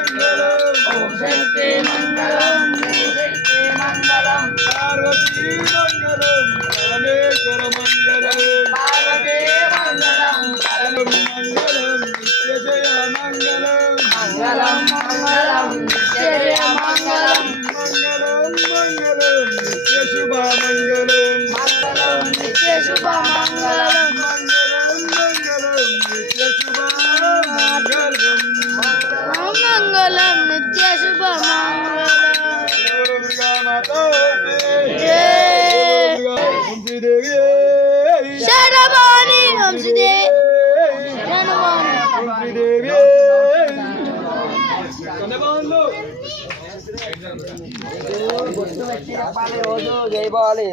ओम शक्ति मंगलम पार्वती मंगलम परमेश्वर मंगलम पार्वती मंगलम मंगलम नित्य जय मंगलम मंगलम मंगलम नित्य जय मंगलम मंगलम मंगलम नित्य शुभ मंगलम मंगलम नित्य शुभ मंगलम मंगलम मंगलम नित्य शुभ मंगलम मंगलम नित्य शुभ मंगलम दुर्गा माता की जय ओमसी देवी शरणवाणी ओमसी देवी शरणवाणी ओमसी देवी जय बाले